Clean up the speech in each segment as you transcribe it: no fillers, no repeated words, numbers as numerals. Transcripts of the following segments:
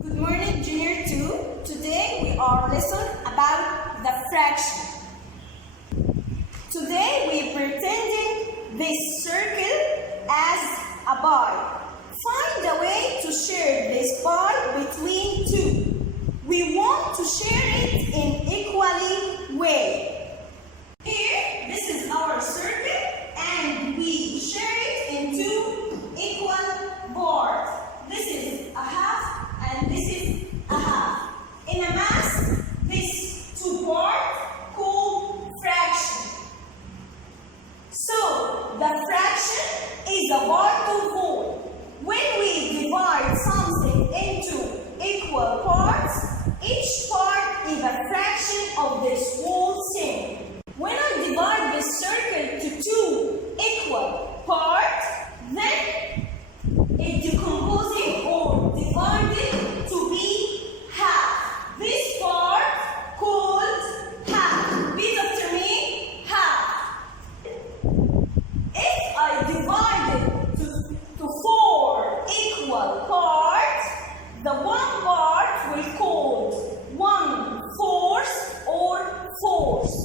Good morning, Junior 2. Today we are lesson about the fraction. Today we pretending this circle as a pie. Find a way to share this pie between two. We want to share it in equally way. Here, this is our circle and we share it in two equal parts. This is a half and this is a half. In a math, this two parts called fraction. So, the fraction is a part of whole. When we divide something into equal parts, each part is a fraction of this whole thing. When I divide this circle to two equal parts, then it decomposes or divided to be half. This part called half. Repeat after me, half. If I divide it to four equal parts, the one part will called 1/4 or fourth.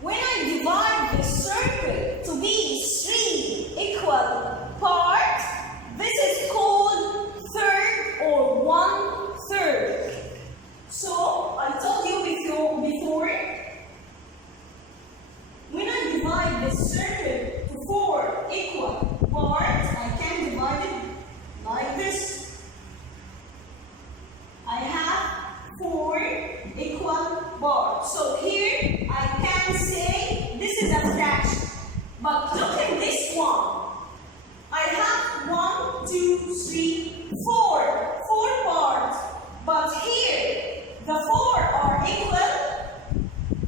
When I divide this circle to be three equal parts, this is called third or 1/3. So, I told you before, when I divide this circle to four equal parts, I can divide it like this. I have four equal parts. So here I can say this is a fraction. But look at this one. I have 1, 2, 3, 4. 4 parts. But here the 4 are equal.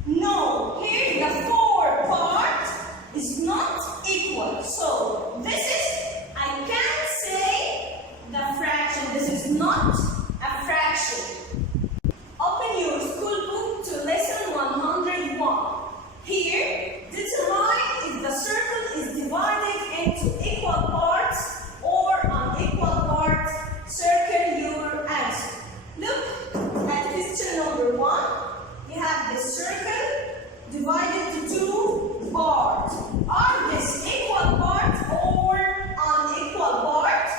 No, here the 4 part is not equal. So this is, I can't say the fraction. This is not a fraction. Open your school book to lesson 101. Here, determine if the circle is divided into equal parts or unequal parts. Circle your answer. Look at question number 1. You have the circle divided to two parts. Are these equal parts or unequal parts?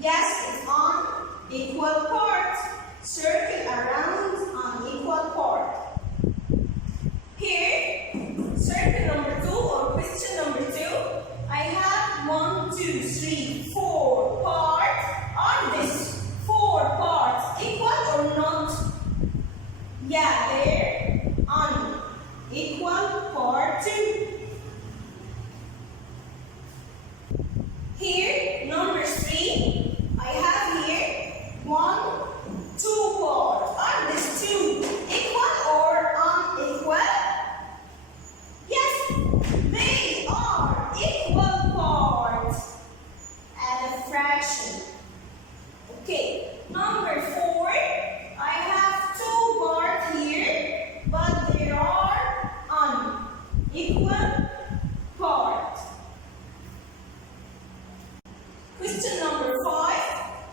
Yes, it's unequal parts. Circle around unequal part. Here, circle number 2 or question number 2, I have 1, 2, 3, 4 parts. Are these 4 parts equal or not? Yeah, they're unequal part 2. Here, number 3, I have here 1, 2 parts. Are these 2 equal or unequal? Yes, they are equal parts. Add a fraction. Okay, number 4, I have 2 parts here, but they are unequal parts. Question number 5.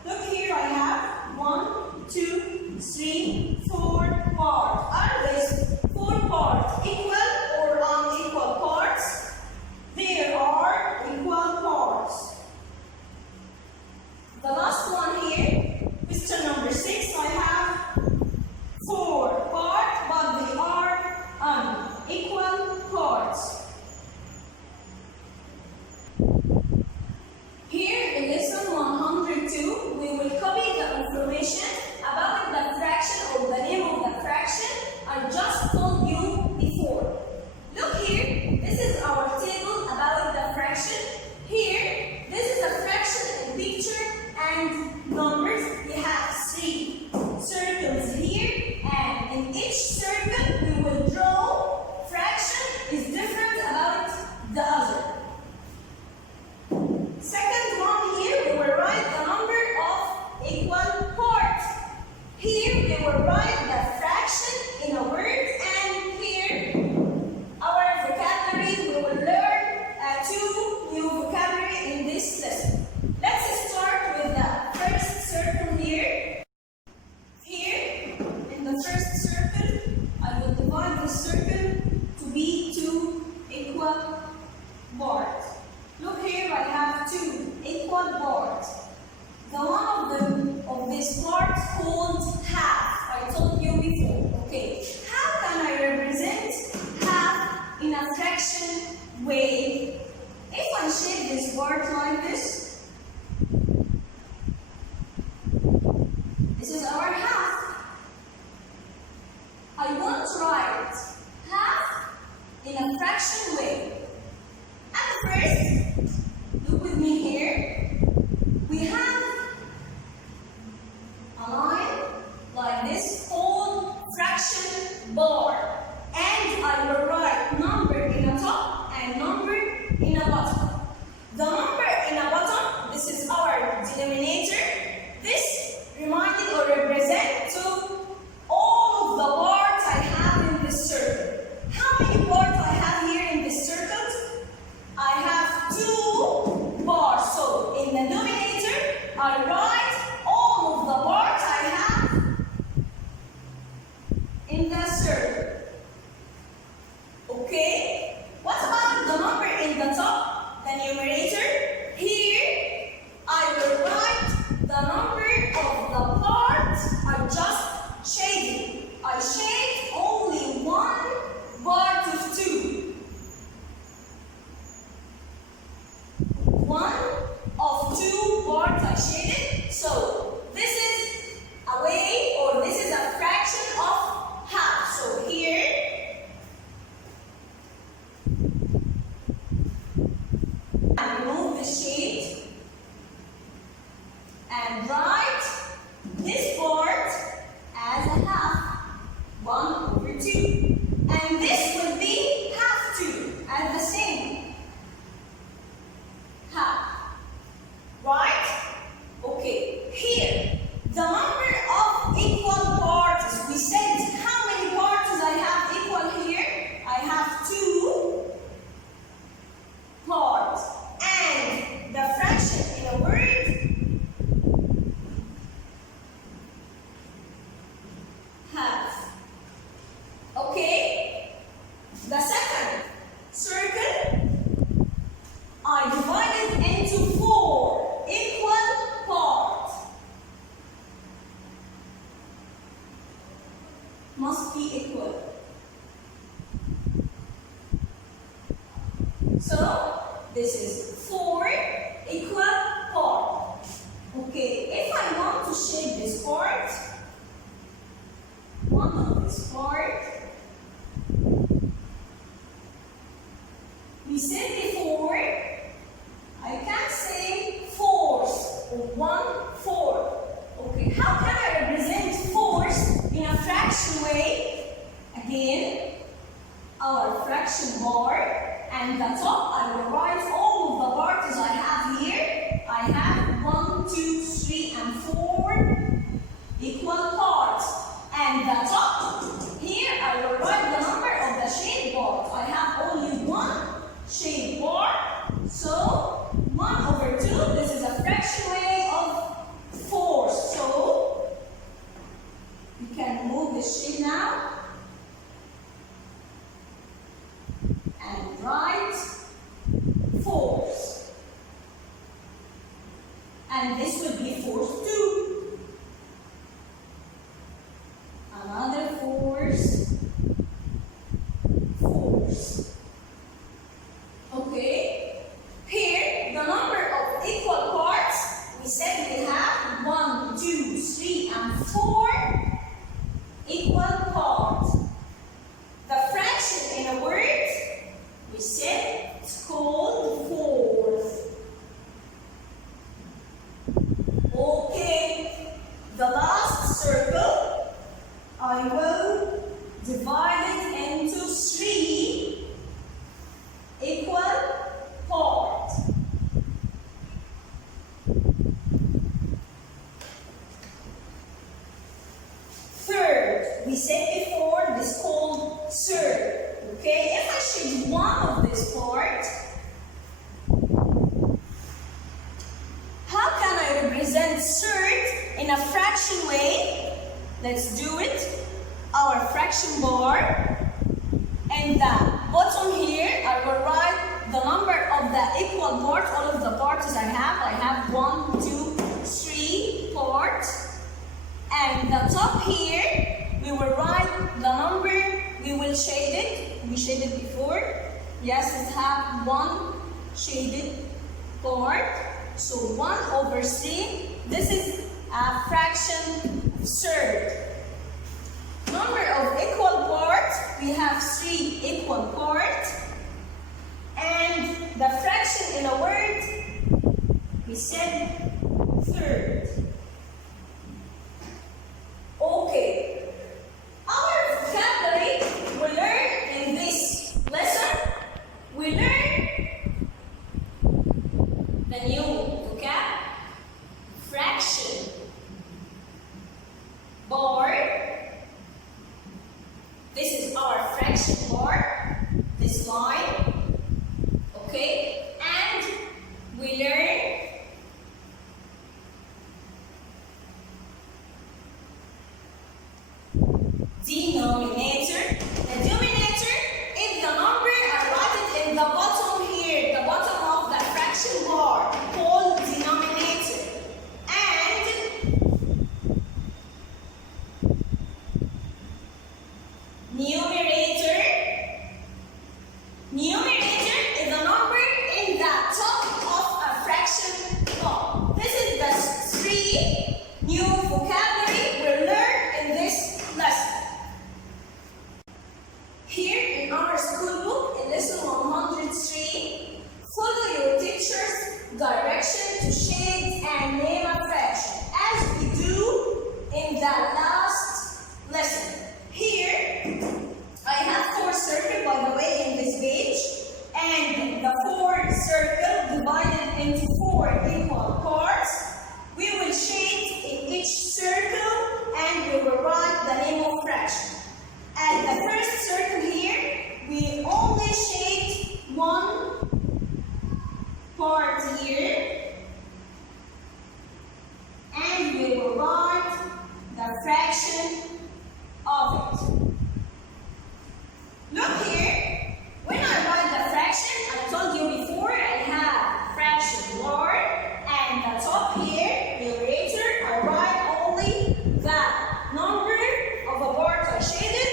Look here, I have 1, 2, 3, 4 parts. Are these 4 parts equal or unequal parts? They are equal parts. The last one here, question number called half. I told you before. Okay. How can I represent half in a fraction way? If I shape this part like this, this is our half. I want to write half in a fraction way. At first, look with me here. We have a line like this called fraction bar. And I will write number in the top and number in the bottom. The number in the bottom, this is our denominator. This reminded or represent to all of the parts I have in this circle. How many parts I have here in this circle? I have 2 bars. So in the numerator, I write all of the parts I have in the circle. Okay? What about the number in the top, the numerator? Here, I will write the number of the parts I just shaded. I shaded only 1 part of 2. 1 of 2 parts I shaded. So this is a way, or this is a fraction of half. So here, I remove the shade and write this part as a half, 1 over 2. And this will be half 2 as the same. Half. Right? Okay. Here, the number of equal parts. We said how many parts I have equal here? I have 2 parts. And the fraction in a word, half. Okay? The second circle, I divided into 4 equal parts. Must be equal. So, this is 4 equal parts. Okay, if I want to shape this part, one of this part, we said before, I can say fourths or 1/4. Okay, how can I represent fourths in a fraction way? Again, our fraction bar. And the top, I will write all of the parts I have here. I have 1, 2, 3, and 4 equal parts. And the top, here I will write the number of the shade bars. I have only 1 shade bar. So 1 over 2, this is a fraction way of 4. So we can remove the shade now. And write 4s. And this will be 4s too. Another 4s. 4s. Okay. Here, the number of equal parts, we said we have 1, 2, 3, and 4 equal parts. The fraction in a word, we said it's called fourth. Okay, the last circle, I will divide it into 3 equal parts. Third, we said before, this called third. Okay, if I shade one of this part, how can I represent third in a fraction way? Let's do it. Our fraction bar, and the bottom here, I will write the number of the equal parts, all of the parts I have. I have 1, 2, 3 parts, and the top here, we will write the number, we will shade it. We shaded before. Yes, it have one shaded part. So 1/3. This is a fraction of third. Number of equal parts, we have 3 equal parts. And the fraction in a word, we said third. Okay. Our vocabulary we learn in this lesson. We learn the new vocab, fraction, bar. This is our fraction bar, this line. Okay, and we learn denominator. The denominator is the number I write it in the bottom here, the bottom of the fraction bar, called denominator. And numerator. Numerator is the number in the top of a fraction bar. This is the 3 new vocabulary we learn in this lesson. Here in our school book, in lesson 103, follow your teacher's direction to shade and name a fraction, as we do in the last lesson. Here, I have 4 circles, by the way, in this page, and the 4 circles divided into 4 equal parts. We will shade in each circle, and we will write the name of fraction. At the first circle here, we only shade 1 part here, and we will write the fraction of it. Look here, when I write the fraction, I told you before, I have fraction bar, and the top here, numerator, I write only the number of a part I shaded.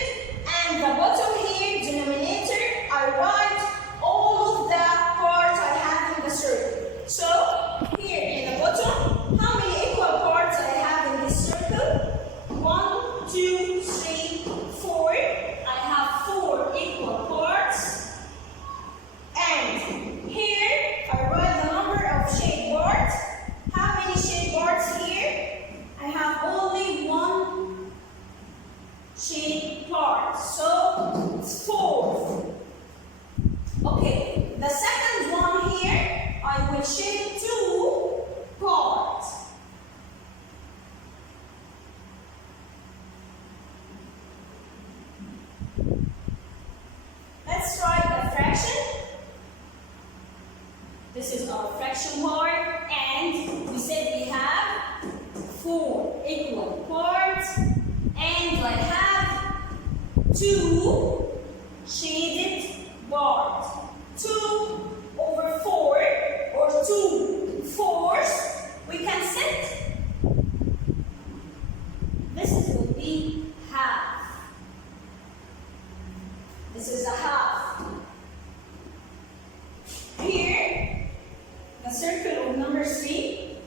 And the bottom here, denominator, I write all of the parts I have in the circle. So, here in the bottom, how many equal parts I have in this circle? 1, 2, 3, 4. I have 4 equal parts. And here, I write the number of shade parts. How many shade parts here? I have only 1 shade part. So it's 4. Okay, the second one here, I will shade 2 parts. Let's write the fraction. This is our fraction part, and we said we have 4 equal parts, and I have 2 shaded bars. 2/4 or 2/4. We can set. This will be half. This is a half. Here, the circle of number 3,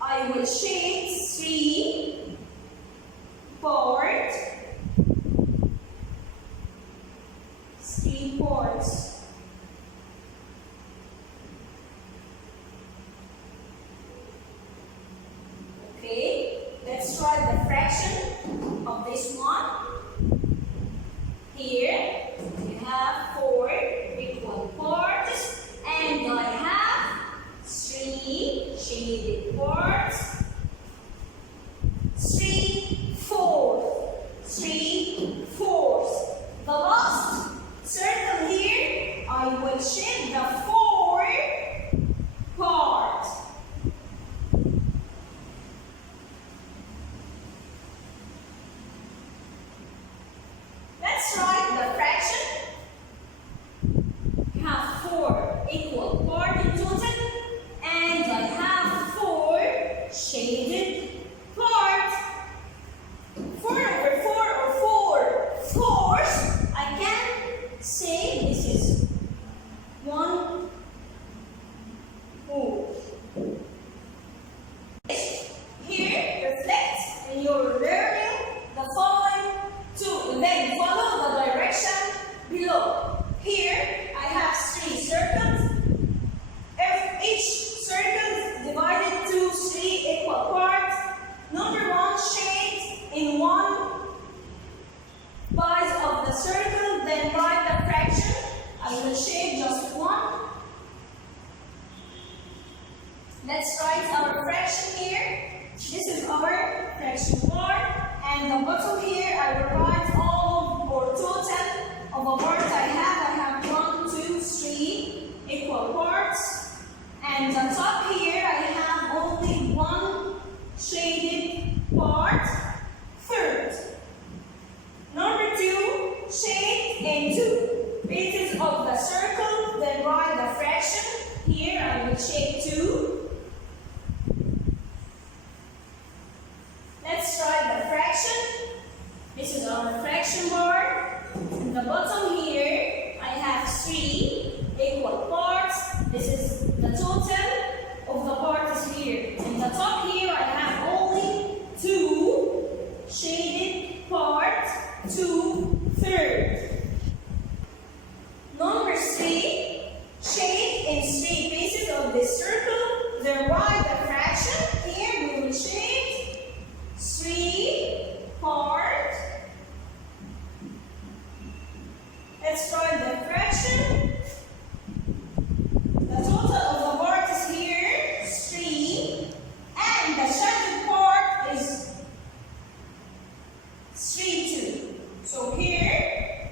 I will shade 3 parts. 3 parts. Okay, let's try the fraction of this one. Here, we have 4 equal parts, and I have 3 shaded parts. 3/4. 3/4. The last circle here, I will shade the 4 part. Let's write the equal parts. And on top here, I have only one shaded part, third. Number 2, shade in 2 pieces of the circle, then write the fraction. Here I will shade 2. Let's write the fraction. This is our fraction bar. In the bottom here, I have 3 equal parts. This is the total of the parts here. In the top here, I have only 2 shaded parts, 2 thirds. Number 3, shade in 3 pieces of this circle, then write the fraction. Here we will shade 3 parts. Let's write the fraction. The total of the parts here is 3, and the shaded part is 3 2. So here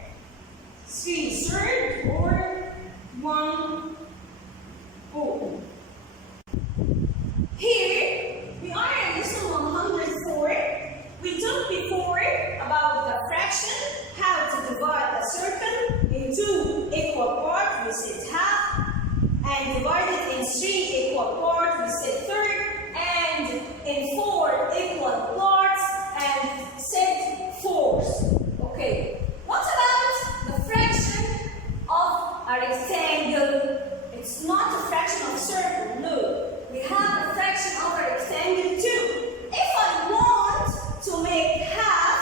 3 thirds or 1 whole. Here we are in lesson 104. We talked before about the fraction, how to divide the circle into equal parts. We said half, and divide it in 3 equal parts. We said third, and in 4 equal parts, and said fourths. Okay. What about the fraction of a rectangle? It's not a fraction of circle. No, we have a fraction of a rectangle too. If I want to make half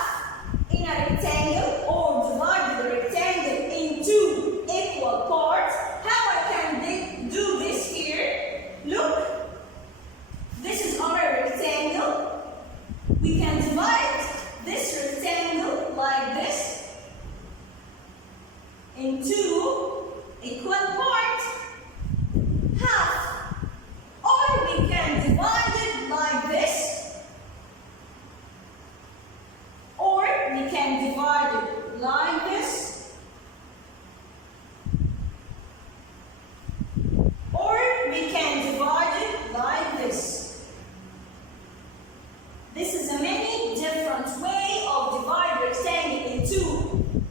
in a rectangle or divide the rectangle into equal parts, how I can do this here? Look, this is our rectangle. We can divide this rectangle like this into equal parts, half. Or we can divide it like this, or we can divide it like this, or we can divide it like this. This is a many different way of dividing rectangle into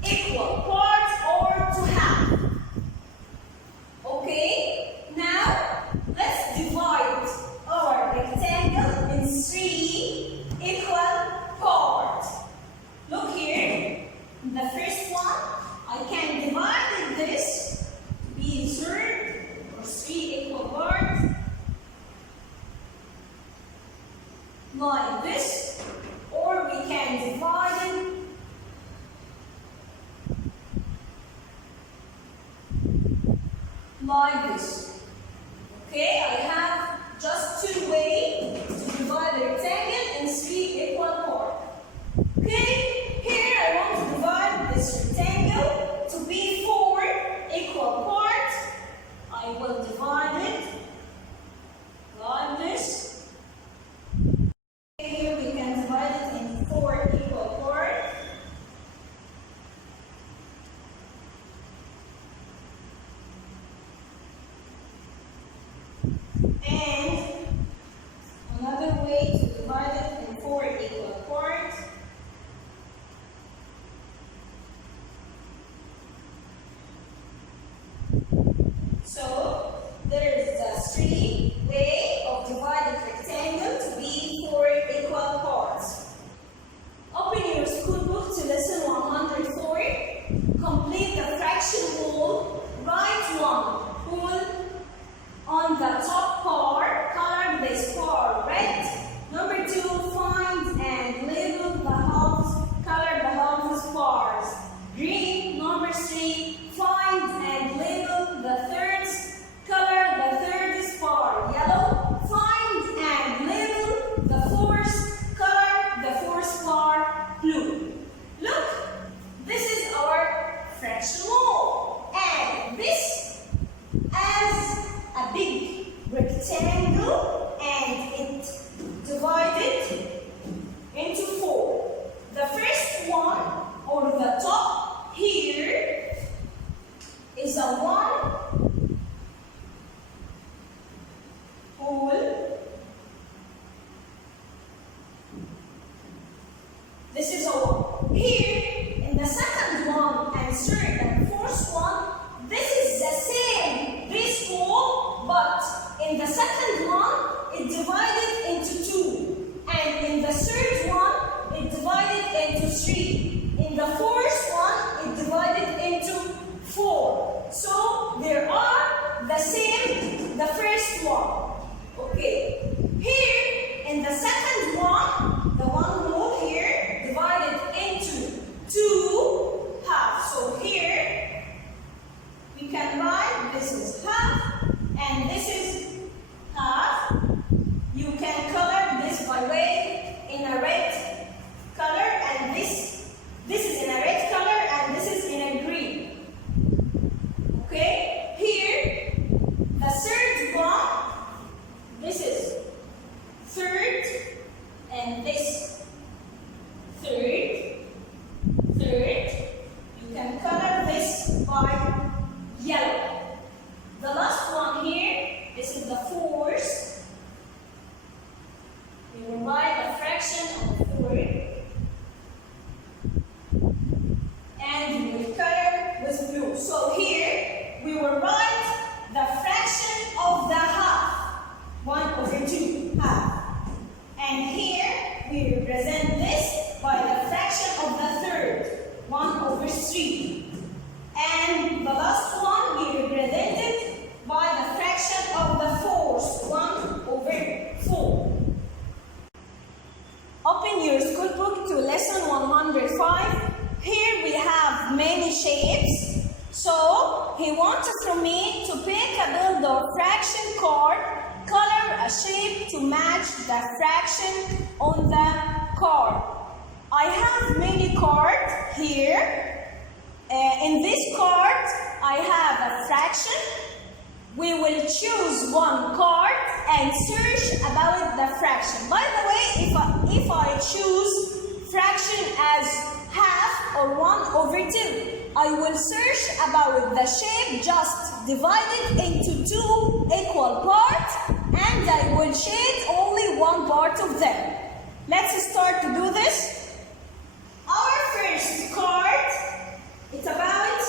equal parts or to half. Okay, now let's divide our rectangle in 3 equal parts. Look here, the first one, I can divide this to be third or 3 equal parts like this, or we can divide it like this. Okay, I have just 2 ways to divide the rectangle in 3 equal parts. Okay, here I want to divide this rectangle to be 4 equal parts. I will divide it like this. Here we can divide it in 4 equal parts. This is a 1. Here, in the second one and third and fourth one, this is the same, this 4, but in the second one, it divided into 2. And in the third one, it divided into 3. In the fourth one, it divided into 4. So, there are the same, the first one. Okay. Here, in the second one, the one more here, divided into 2 halves. So here, we can write this is half, and this is half. You can color this by way in a red color, and this is in a red color, and this is in a green. Okay? Here, the third one, this is third, and this third. You can color this by yellow. The last one here, this is the fourth. We will write the fraction of 4, and we will color with blue. So here, we will write the fraction of the half, 1/2, half. And here, we represent this by the fraction of the third, 1/3. And the last one, we represent it by the fraction of the fourth, 1/4. Open your school book to lesson 105. Here we have many shapes. So, he wanted from me to pick a builder fraction card, color a shape to match the fraction on the card. I have many cards here. In this card, I have a fraction. We will choose one card and search about the fraction. By the way, if I choose fraction as half or 1/2, I will search about the shape just divided into 2 equal parts, and I will shade only one part of them. Let's start to do this. Our first card, it's about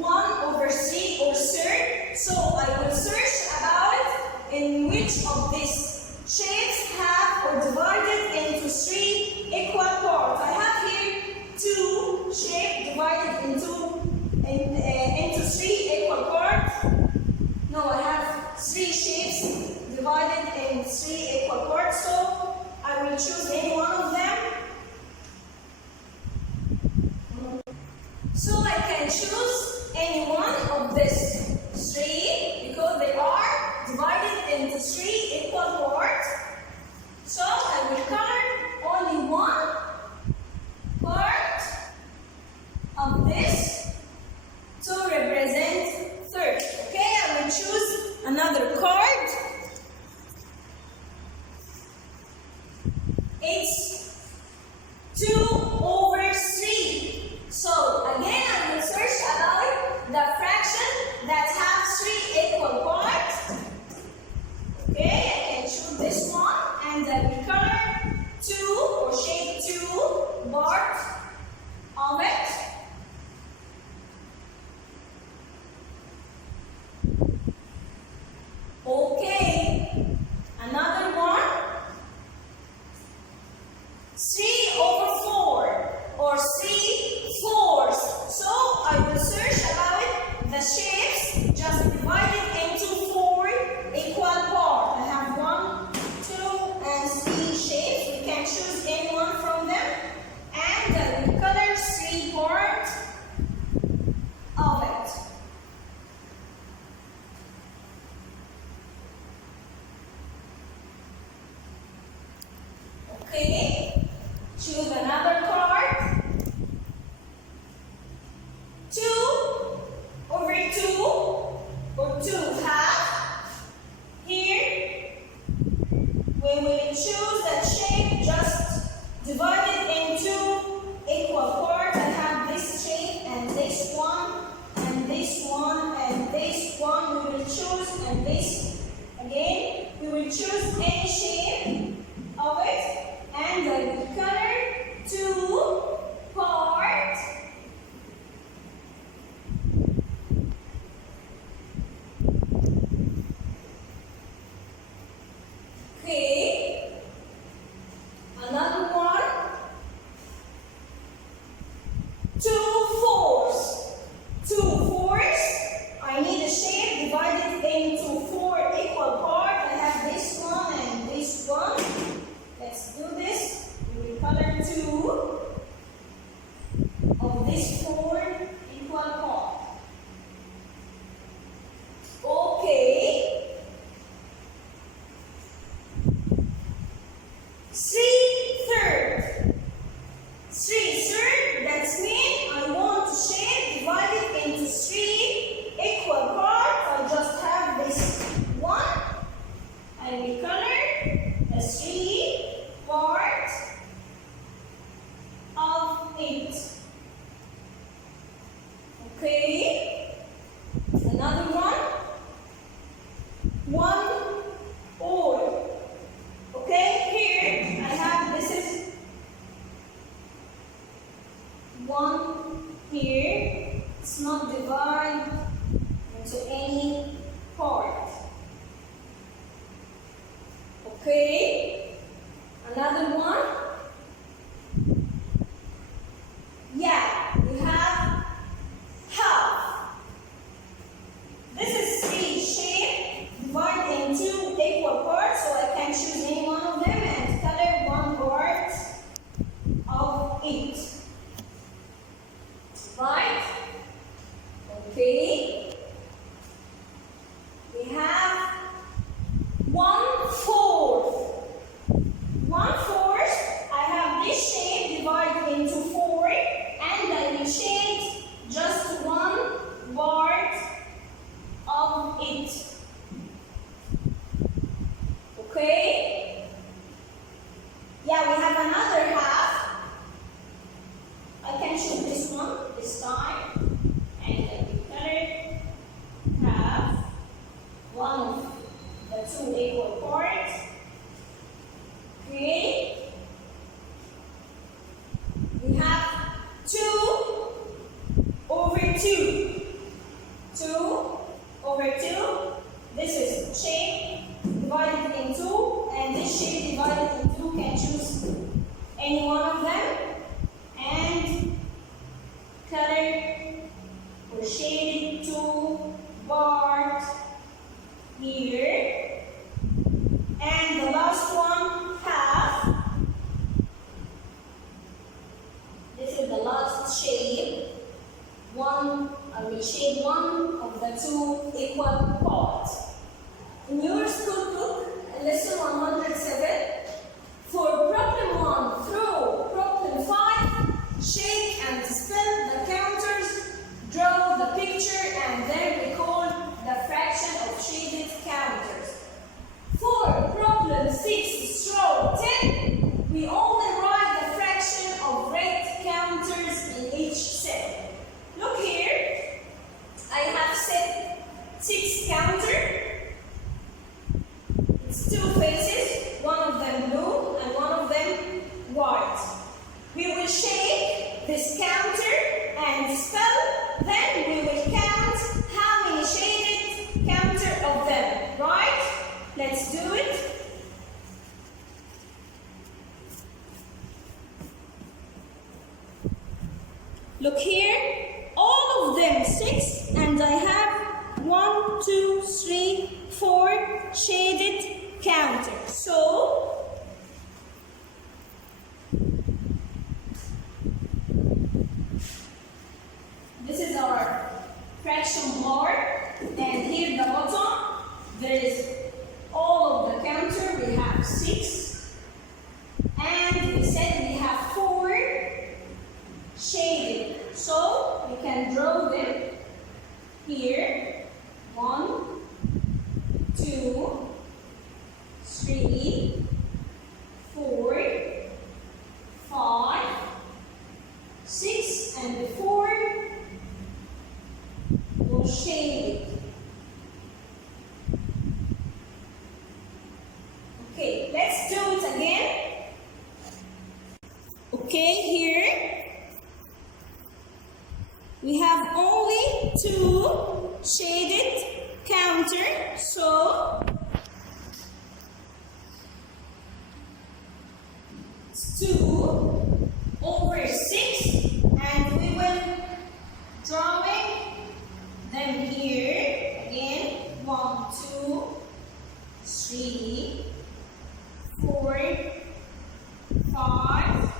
1/3 or third. So I will search about in which of these shapes have or divided into 3 equal parts. I have here 2 shapes divided into 3 equal parts. No, I have 3 shapes divided in 3 equal parts. So I will choose any one of them. So I can choose any one of these 3 because they are divided into 3 equal parts. So I will color only one part of this to represent third. Okay, I will choose another card. It's 2/3. So again, I will search about the fraction that has 3 equal parts. Okay, I can choose this one, and I will color 2 or shade 2 parts of it. Okay, another one. 3/4 or 3/4. So I will search about the shapes just divided into 4 equal parts. I have 1, 2, and 3 shapes. We can choose any one from them, and I will color 3 parts of it. Okay. color 2 of this 4 equal part. Okay. 3/3. 3/3, that's mean I want to shape divided into 3 equal parts. I just have this one and we color the 3 parts of it. Okay. Another one. 1/4. Okay, here I have this is 1 here. It's not divided into any part. Okay, another one. Yeah, we have half. This is 3 shape divided into equal parts, so I can choose any one of them and color one part of it. Right? Okay. We have 1/4. 1/4. I have this shape divided into 4, and I will change just one part of it. Okay? Yeah, we have another half. I can choose this one this time, and I will color half, one of the 2 equal parts. Okay. We have 2/2. 2/2. This is shape divided in 2, and this shape divided in 2. Can choose any one of them and color or shade 2 parts here. And the last one, half. This is the last shade. I will shade one of the 2 equal parts. In your school book, lesson 107, for problem 1 through problem 5, shake and spell the counters, draw the picture, and then record the fraction of shaded counters. For problem 6 through 10, we only write the fraction of red counters in each cell. Look here, I have set 6 counters. It's 2 faces, one of them blue and one of them white. We will shake this counter and spell, then we will count how many shaded counter of them, right? Let's do it. Look here, all of them 6, and I have 1, 2, 3, 4 shaded counters. So this is our fraction bar, and here at the bottom there is all of the counter. We have 6, and we said we have 4 shaded. So we can draw them here. 1, 2, 3, 4, 5, 6, and the 4 will shade. Okay, let's do it again. Okay, here we have only 2 shaded counter, so it's 2 over 6, and we will drawing them here again. 1, 2, 3, 4, 5,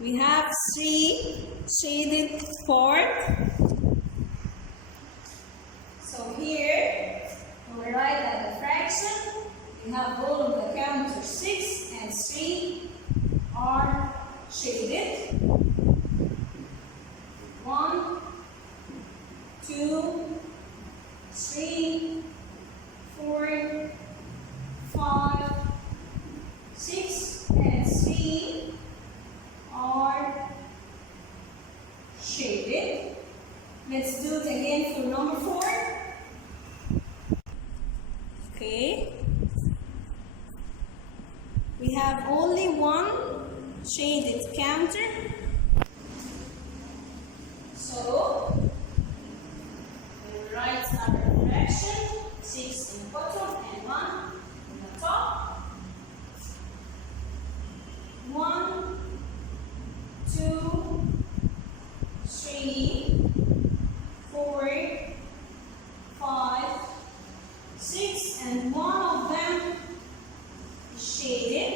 We have 3 shaded parts. So here, we write at the fraction, we have all of the counters 6 and 3 are shaded. 1, 2, 3, 4, 5, 6, and 3 are shaded. Let's do it again for number 4. Okay. We have only one shaded counter. So, we write our fraction, 6 in the bottom and 1 in the top. 1, 2, 3, 4, 5, 6, and one of them is shaded.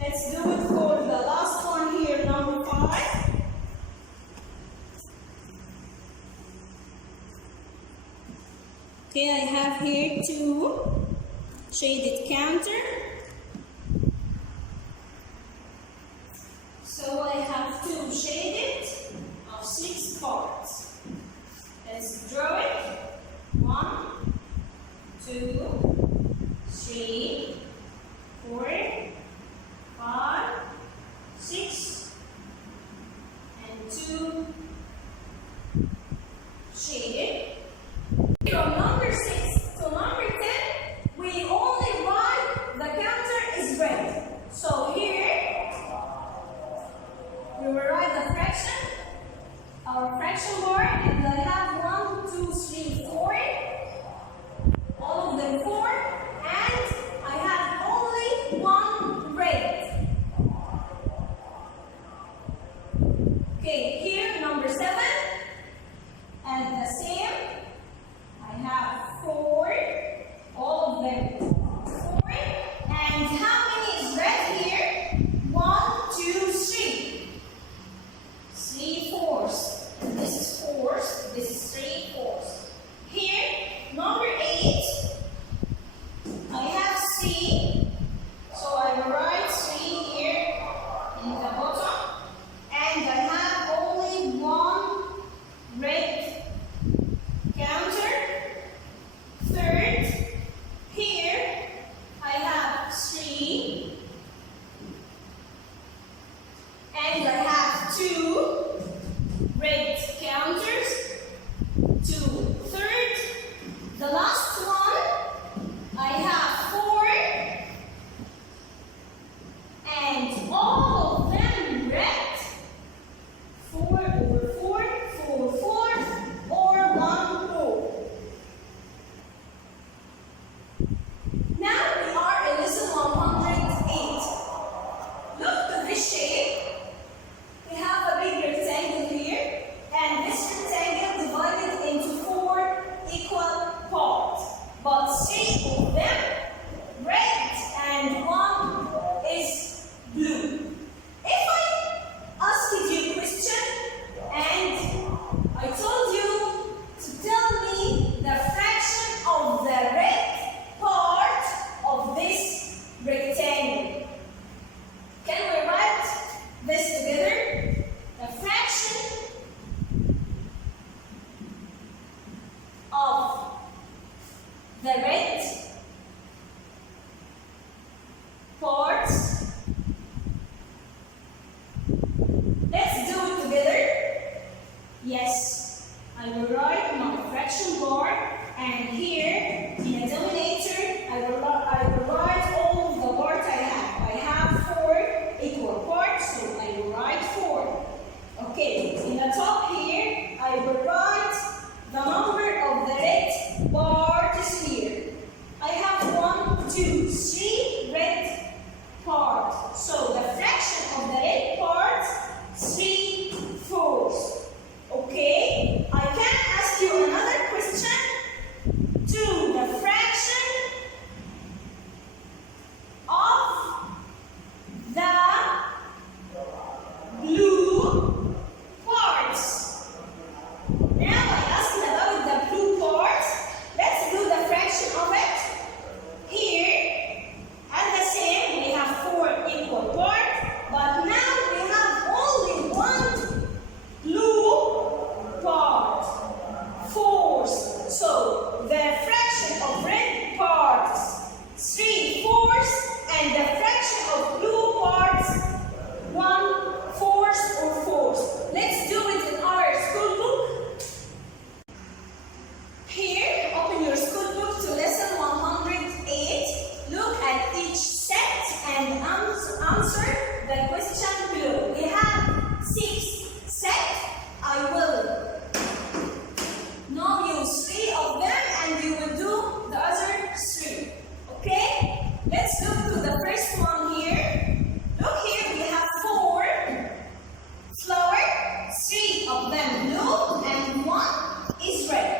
Let's do it for the last one here, number 5. Okay, I have here 2 shaded counter. So I have 2 shaded of 6 parts. Let's draw it. 1, 2, 3, 4, 5, 6, and 2 shaded. From number 6 to number 10, we only write the counter is red. So here, we will write the fraction, our fraction bar, and I have 1, 2, 3, 4. All of them 4, and I have only one red. Okay, here number 7, and the same. I have 4, all of them 4, and how many is red here? 1, 2, 3. 3 fourths. This is fourths. This is 3 fourths. Here, number 8. I have C, so I will write 3 here in the bottom, and I have only writes one fourth or fourth. Let's do it in our school book. Here, open your school book to lesson 108. Look at each set and answer the question below. We have 6 sets. I will now use 3 of them and you will do the other 3. Okay? Let's look to the first one here. Look here, we have 4 flowers, 3 of them blue and 1 is red.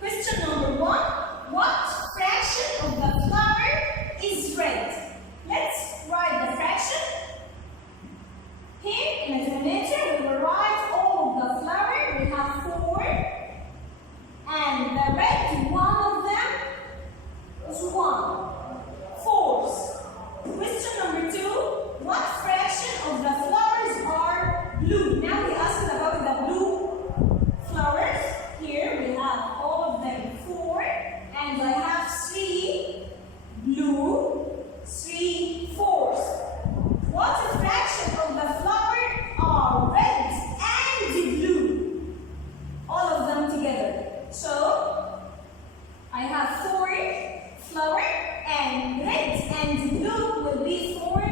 Question number 1. What fraction of the flower is red? Let's write the fraction. Here in the denominator, we will write all of the flower. We have 4. And the red, one of them is 1/4. Question number 2. What fraction of the flowers are blue? Now we asked about the blue flowers. Here we have all of them 4. And I have 3 blue, 3/4. What fraction of the flower are red and blue? All of them together. So I have 4 flower and red and blue will be 4,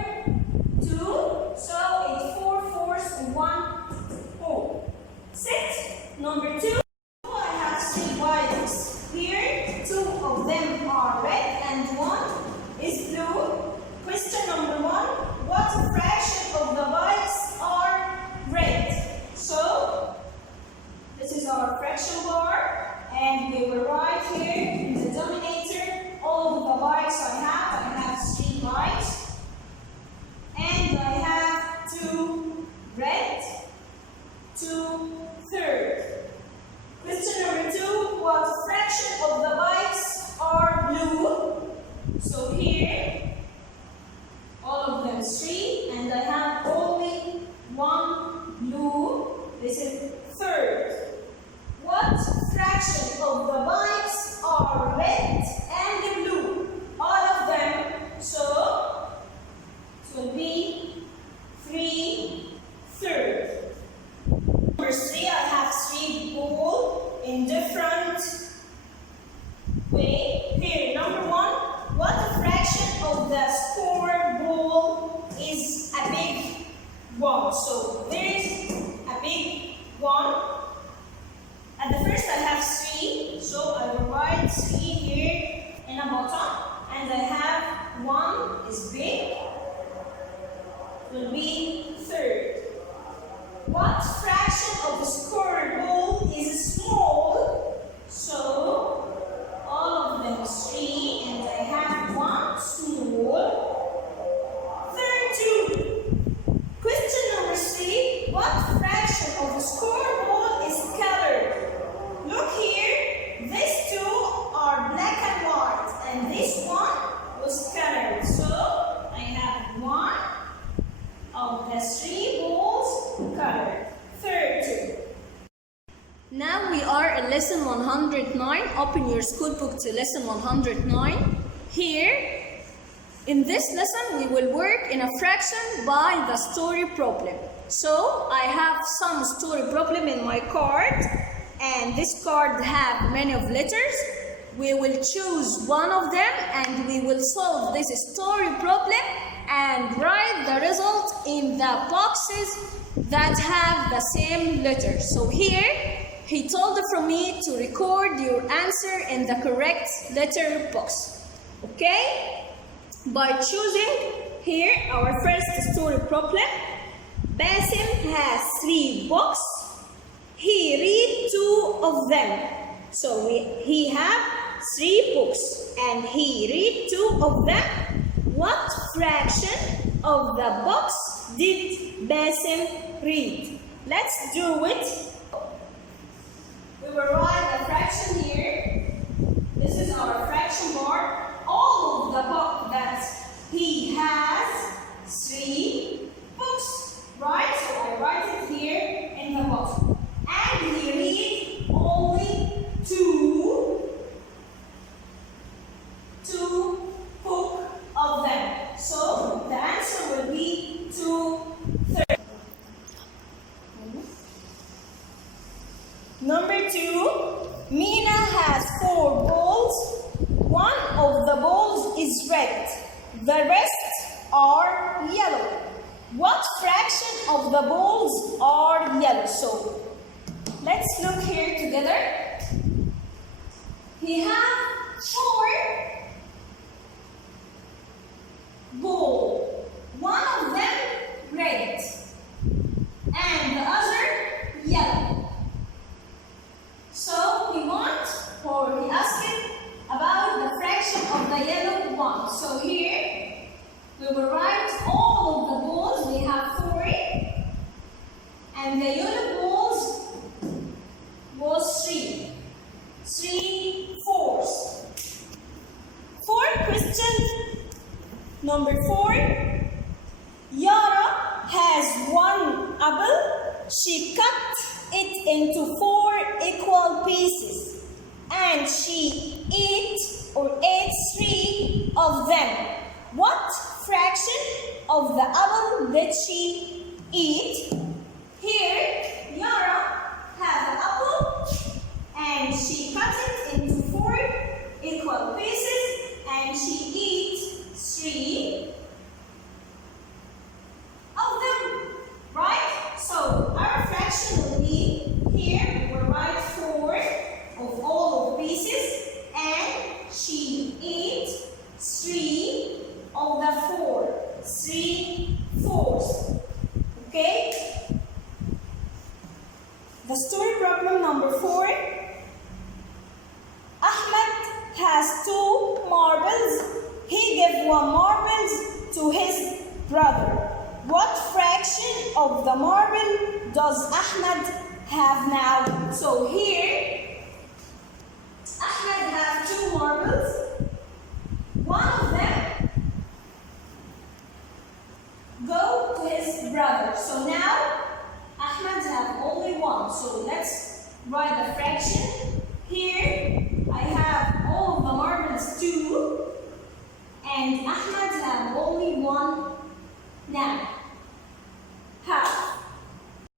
2. So it's 4/4 and 1/4. Set number 2. I have 3 whites. Here 2 of them are red and 1 is blue. Question number 1. What fraction of the whites are red? So this is our fraction bar, and we will write here in the denominator all of the whites I have. I have 3 whites, and I have 2 red, 2/3. Question number 2. What fraction of the whites are blue? So here, all of them 3, and I have only 1 blue. This is 1/3. What fraction of the whites are red and blue? All of them. So it will be 3/3. Number 3, I have 3 balls in different way. Here, number 1. What fraction of the score ball is a big one? So there is a big one. At the first I have 3, so I will write 3 here in the bottom, and I have 1 is big, will be 1/3. What fraction of the square ball is small? So all of them 3, and I have 1 small, 1/3. Question number 3. What fraction of the square ball is colored? Look here, these 2 are black and white, and this one was colored. So I have 1 of the 3 balls colored, 1/3. Now we are in lesson 109. Open your school book to lesson 109. Here, in this lesson, we will work in a fraction by the story problem. So I have some story problem in my card, and this card have many of letters. We will choose one of them and we will solve this story problem and write the result in the boxes that have the same letters. So here, he told from me to record your answer in the correct letter box. Okay? By choosing here our first story problem, Basim has 3 books. He read 2 of them. So he have 3 books and he read 2 of them. What fraction of the books did Basim read? Let's do it. We will write the fraction here. This is our fraction bar. All of the book that he has 3 books, right? So I write it here in the bottom. And he read only 2 book of them. So the answer what fraction of the balls are yellow? So let's look here together. We have 4 balls. One of them red and the other yellow. So we want, or he asked about the fraction of the yellow one. So here we will write all of the balls. We have 4, and the yellow balls was 3. 3/4. For question number 4, Yara has 1 apple. She cut it into 4 equal pieces and she ate 3 of them. What fraction of the apple did she eat? Here, Yara has an apple and she cut it into 4 equal pieces and she ate 3 of them, right? So our fraction will be here, we'll write 4 of all of the pieces and she ate 3 of the 4. 3/4. Okay? The story problem number 4. Ahmed has 2 marbles. He gave 1 marble to his brother. What fraction of the marble does Ahmed have now? So here, Ahmed has 2 marbles. One of them go to his brother. So now Ahmed has only 1. So let's write the fraction. Here I have all of the marbles 2 and Ahmed has only 1